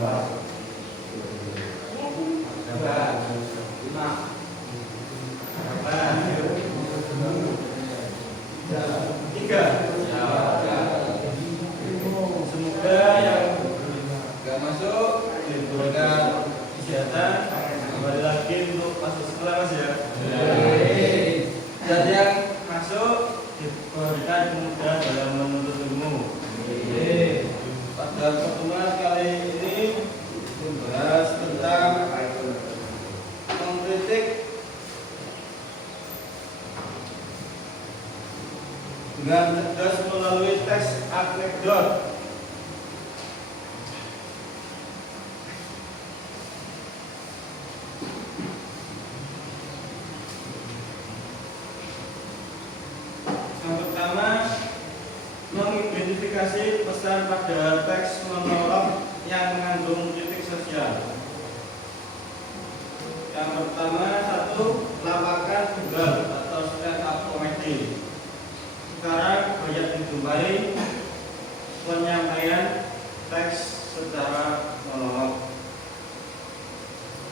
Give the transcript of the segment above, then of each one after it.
Semoga yang nggak masuk diberikan kesehatan, kembali lagi untuk masuk sekolah mas ya. Dan yang masuk diberikan kemudahan dalam menuntut ilmu. Pada pertemuan kali ini membahas tentang mengkritik dengan cerdas melalui teks anekdot. Yang pertama, mengidentifikasi pesan pada teks monolog yang mengandung kritik sosial. Yang pertama, satu, lawakan tunggal atau stand up comedy. Sekarang banyak dijumpai penyampaian teks secara monolog,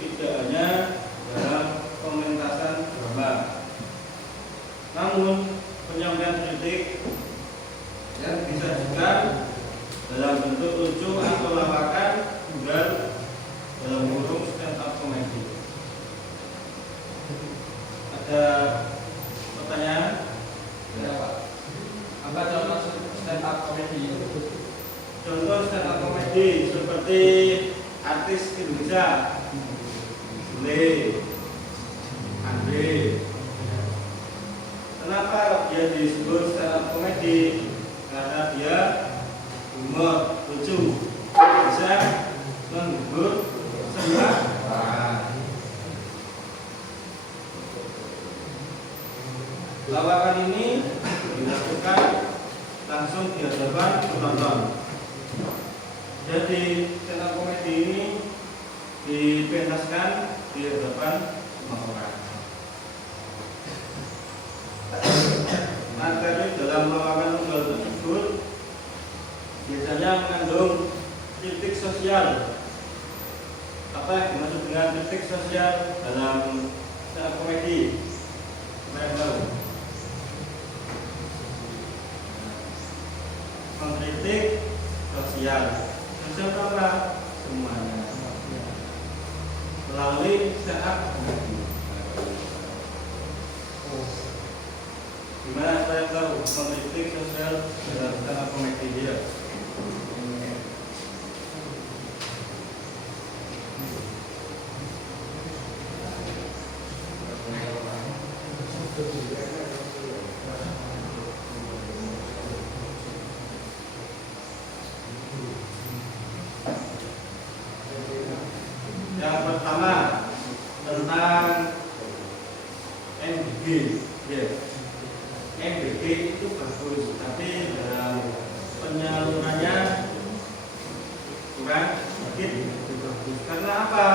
tidak hanya dalam pementasan drama, namun penyampaian kritik yang disajikan dalam bentuk lucu atau lawakan tunggal dalam kurung stand up comedy. Ada pertanyaan? Ya Pak. Apa contoh stand up comedy? Contoh stand up comedy seperti artis Indonesia, Sule, Andre. Kenapa dia disebut stand up comedy? Karena dia humor, lucu, bisa menghibur semua. Lawakan ini dilakukan langsung di hadapan penonton. Jadi stand up comedy ini dipentaskan di hadapan semua orang. Materi dalam lawakan tunggal tersebut biasanya mengandung kritik sosial. Apa yang dimaksud dengan kritik sosial dalam stand up comedy? Saya tahu. Mengkritik sosial. Sosial apa? Semuanya. Melalui stand up comedy. Gimana saya tahu mengkritik sosial dalam stand up comedy dia? Yang pertama tentang MBG, ya. MBG itu bagus, tapi dalam penyalurannya kurang sedikit bagus. Karena apa?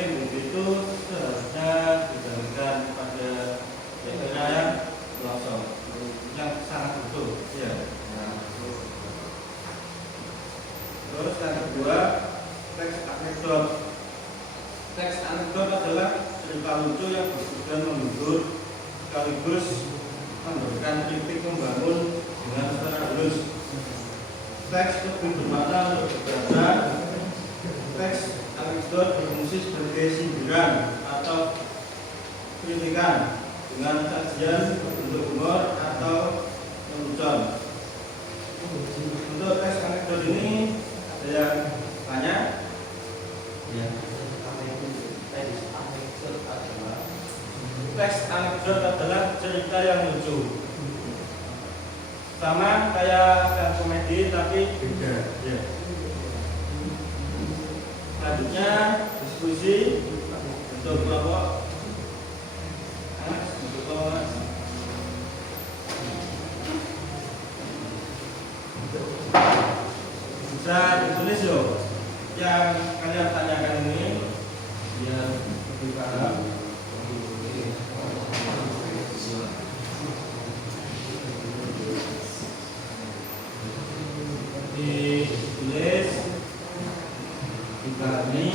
MBG itu seharusnya dijalankan pada daerah yang pelosok, yang sangat butuh, ya. Terus yang kedua, teks anekdot. Teks anekdot adalah cerita lucu yang bertujuan menghibur sekaligus memberikan kritik membangun dengan secara halus. Teks lebih bermakna untuk berbaca. Teks anekdot berfungsi sebagai sindiran atau kritikan dengan sajian bentuk humor atau lelucon. Untuk teks anekdot ini ada yang tanya? Ya. Teks anekdot adalah cerita yang lucu, sama kayak stand komedi tapi beda. Ya. Selanjutnya diskusi untuk kelompok. Untuk kelompok. Bisa ditulis loh yang kalian tanyakan ini biar lebih paham. Ditulis kami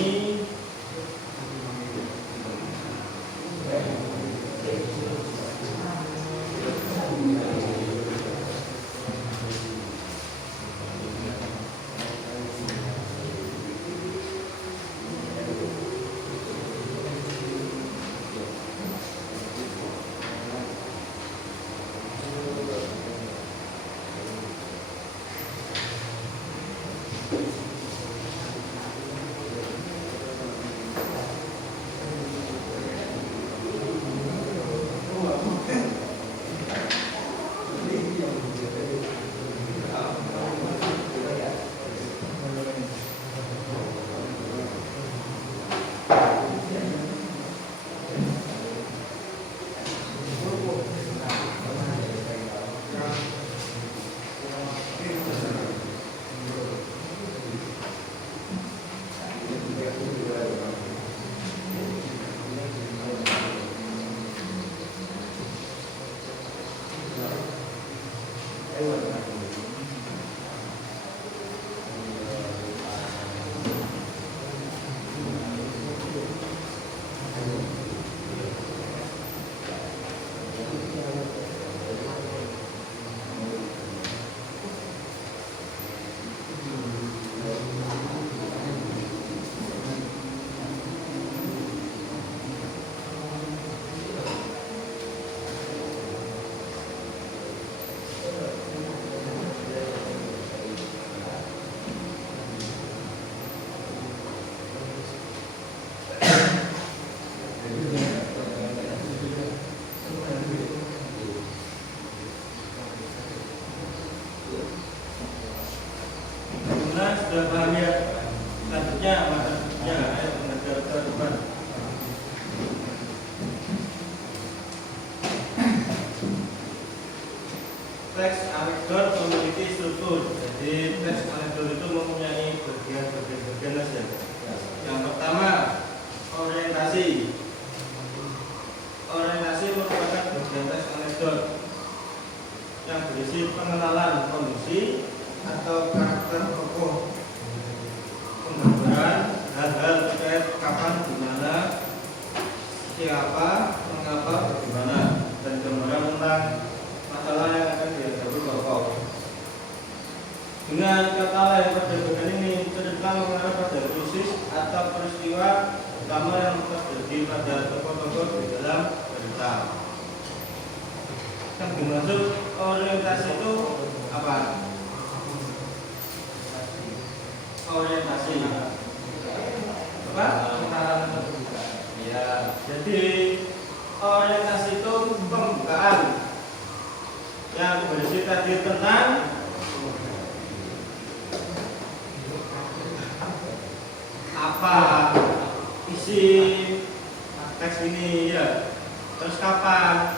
sudah paham ya. Selanjutnya maksudnya ayat mengajar ke depan. Teks anekdot memiliki struktur. Jadi teks anekdot itu mempunyai bagian-bagian saja. Yang pertama, orientasi. Orientasi merupakan bagian teks anekdot yang berisi pengenalan kondisi atau karakter tokoh, penggambaran hal-hal terkait kapan, di mana, siapa, mengapa, bagaimana, dan gambaran tentang masalah yang akan dihadapi tokoh. Dengan kata lain pada bagian ini cerita mengarah pada krisis atau peristiwa utama yang terjadi pada tokoh-tokoh di dalam cerita. Yang dimaksud orientasi itu apa? Orientasi apa? Ya, jadi orientasi itu pembukaan yang berisi tadi tentang apa isi teks ini ya, terus kapan,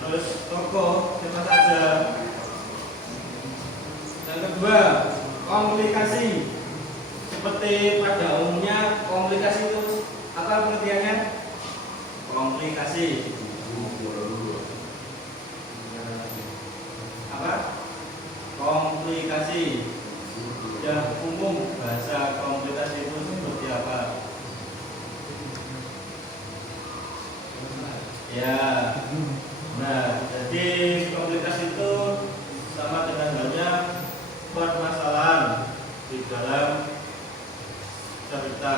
terus tokoh siapa saja. Yang kedua, komunikasi. Seperti pada umumnya komunikasi itu apa pengertiannya? Komunikasi apa? Komunikasi yang umum, bahasa komunikasi itu seperti apa? Ya, nah jadi komunikasi itu sama dengan halnya permasalahan di dalam cerita.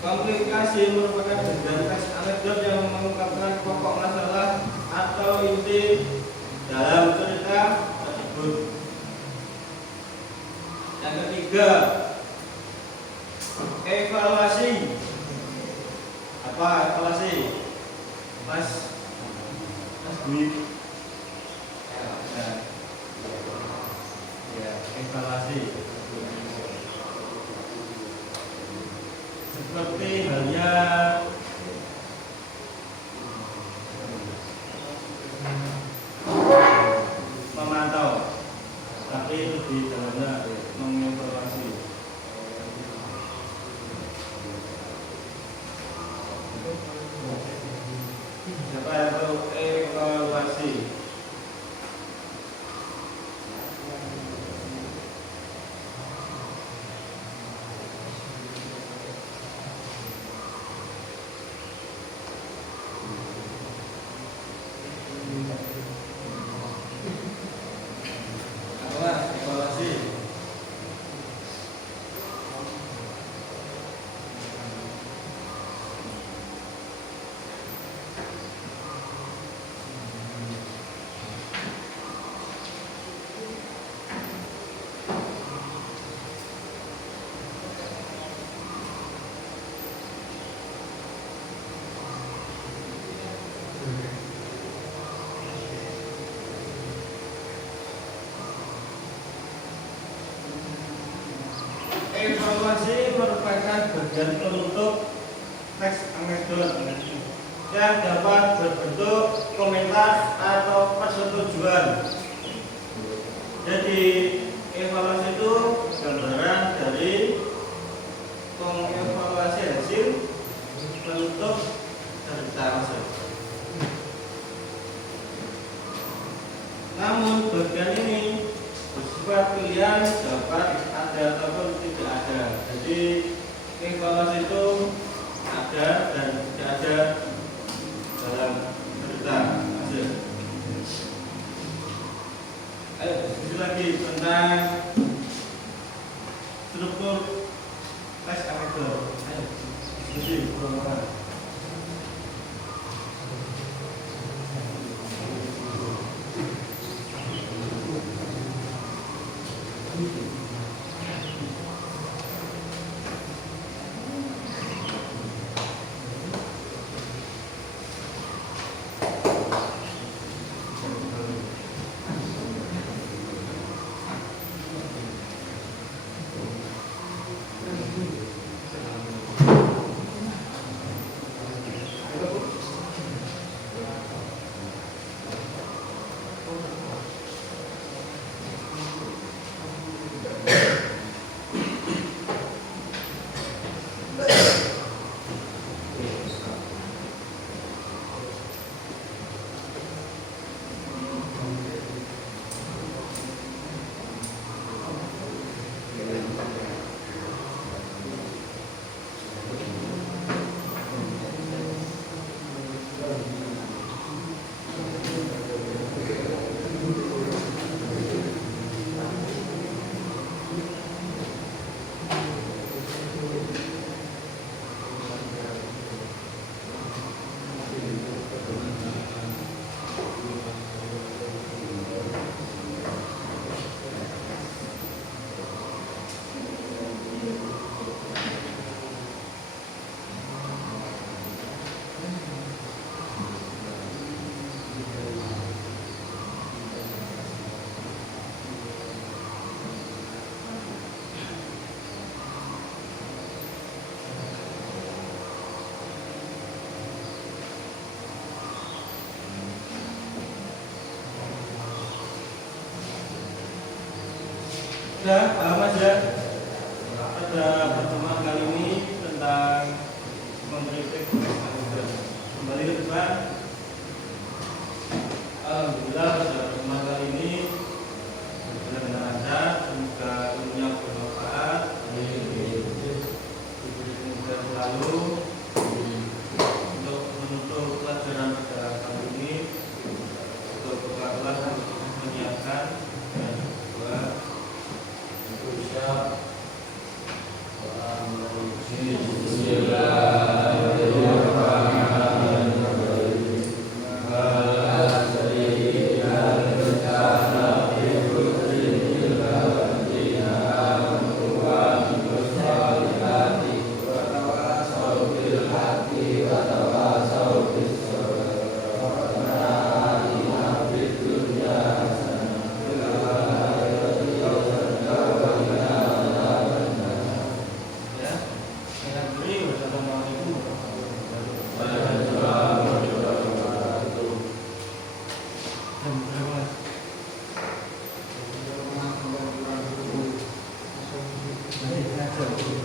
Komunikasi merupakan bagian teks anekdot yang mengungkapkan pokok masalah atau inti dalam cerita tersebut. Yang ketiga, evaluasi. Apa evaluasi? Mas Dwi. Ya, evaluasi. Seperti halnya memantau, tapi lebih dalamnya mengevaluasi. Siapa itu evaluasi? evaluasi merupakan bagian penutup teks anekdot yang dapat berbentuk komentar atau persetujuan. Jadi evaluasi itu gambaran dari mengevaluasi hasil penutup cerita tersebut. Namun bagian ini bersifat pilihan, dapat ada ataupun tidak ada. Jadi evaluasi itu ada dan tidak ada dalam cerita hasil. Ayo diskusi lagi tentang struktur teks anekdot. Ayo diskusi bersama. Sudah paham aja pada pertemuan kali ini tentang mengkritik anekdot. Kembali ke depan. Alhamdulillah.